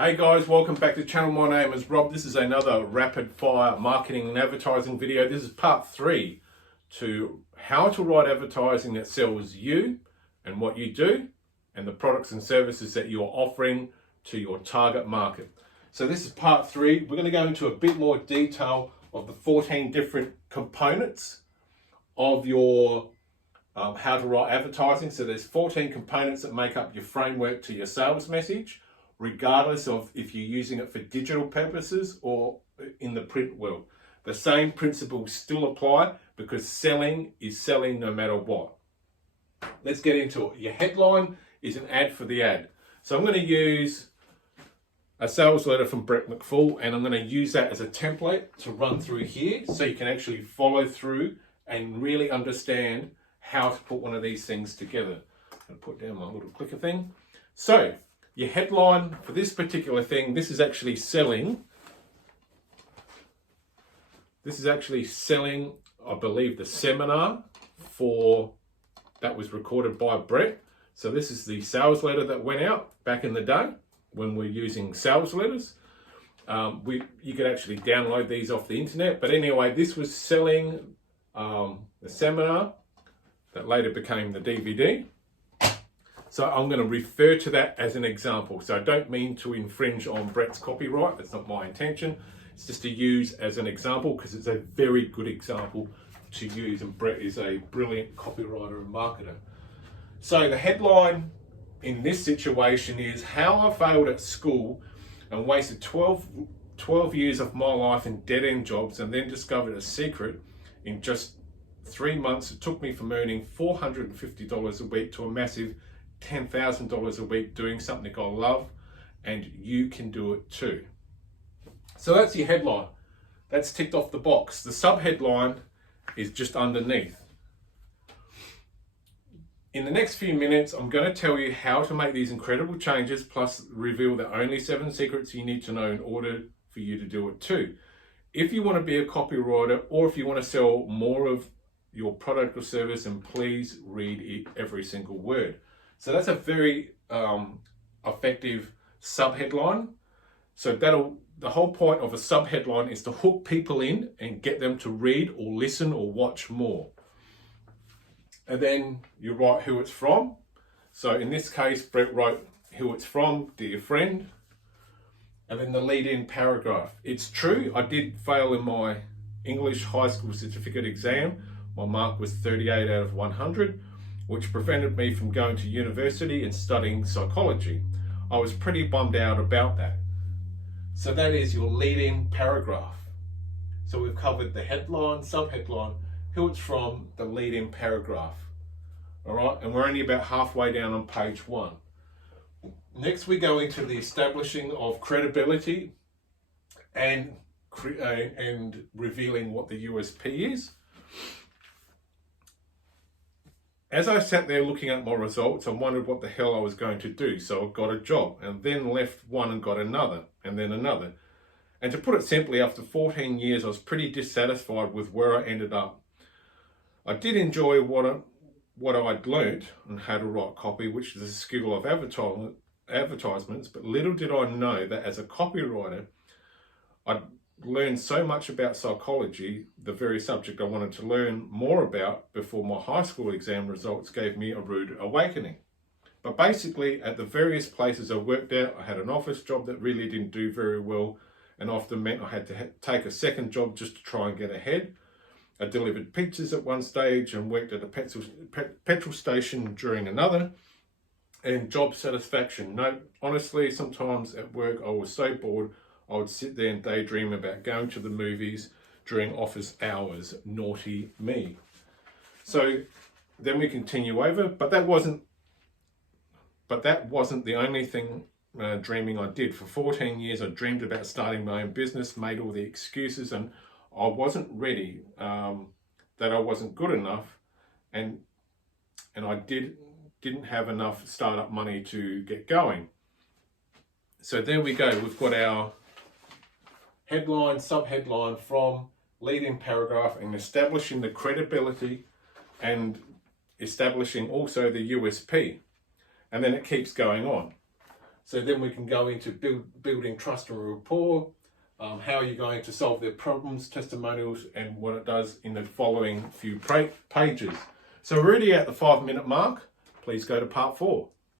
Hey guys, welcome back to the channel. My name is Rob. This is another rapid fire marketing and advertising video. This is part 3 to how to write advertising that sells you and what you do and the products and services that you're offering to your target market. So this is part 3. We're going to go into a bit more detail of the 14 different components of your how to write advertising. So there's 14 components that make up your framework to your sales message, regardless of if you're using it for digital purposes or in the print world. The same principles still apply because selling is selling no matter what. Let's get into it. Your headline is an ad for the ad. So I'm going to use a sales letter from Brett McFall, and I'm going to use that as a template to run through here so you can actually follow through and really understand how to put one of these things together. I'm going to put down my little clicker thing. So your headline for this particular thing, this is actually selling, I believe, the seminar that was recorded by Brett. So this is the sales letter that went out back in the day when we're using sales letters. You could actually download these off the internet. But anyway, this was selling the seminar that later became the DVD. So I'm going to refer to that as an example. So I don't mean to infringe on Brett's copyright. That's not my intention. It's just to use as an example because it's a very good example to use. And Brett is a brilliant copywriter and marketer. So the headline in this situation is how I failed at school and wasted 12 years of my life in dead-end jobs and then discovered a secret in just 3 months. It took me from earning $450 a week to a massive $10,000 a week doing something I love, and you can do it too. So that's your headline. That's ticked off the box. The subheadline is just underneath. In the next few minutes, I'm going to tell you how to make these incredible changes, plus reveal the only 7 secrets you need to know in order for you to do it too. If you want to be a copywriter or if you want to sell more of your product or service, and please read every single word. So that's a very effective subheadline. So the whole point of a subheadline is to hook people in and get them to read or listen or watch more. And then you write who it's from. So in this case, Brett wrote who it's from, dear friend. And then the lead-in paragraph. It's true, I did fail in my English high school certificate exam. My mark was 38 out of 100. Which prevented me from going to university and studying psychology. I was pretty bummed out about that. So that is your lead-in paragraph. So we've covered the headline, subheadline, who it's from, the lead-in paragraph. All right, and we're only about halfway down on page 1. Next, we go into the establishing of credibility and revealing what the USP is. As I sat there looking at my results, I wondered what the hell I was going to do. So I got a job and then left one and got another and then another. And to put it simply, after 14 years, I was pretty dissatisfied with where I ended up. I did enjoy what I'd learnt on how to write copy, which is a skill of advertisements, but little did I know that as a copywriter, I'd learned so much about psychology, the very subject I wanted to learn more about before my high school exam results gave me a rude awakening. But basically, at the various places I worked at, I had an office job that really didn't do very well and often meant I had to take a second job just to try and get ahead. I delivered pizzas at one stage and worked at a petrol station during another. And job satisfaction. No, honestly, sometimes at work I was so bored I would sit there and daydream about going to the movies during office hours. Naughty me. So then we continue over, but that wasn't the only thing dreaming I did. For 14 years, I dreamed about starting my own business, made all the excuses, and I wasn't ready. That I wasn't good enough, and I didn't have enough startup money to get going. So there we go. We've got our headline, subheadline, from, lead-in paragraph, and establishing the credibility and establishing also the USP. And then it keeps going on. So then we can go into building trust and rapport, how you're going to solve their problems, testimonials, and what it does in the following few pages. So we're already at the 5-minute mark. Please go to part 4.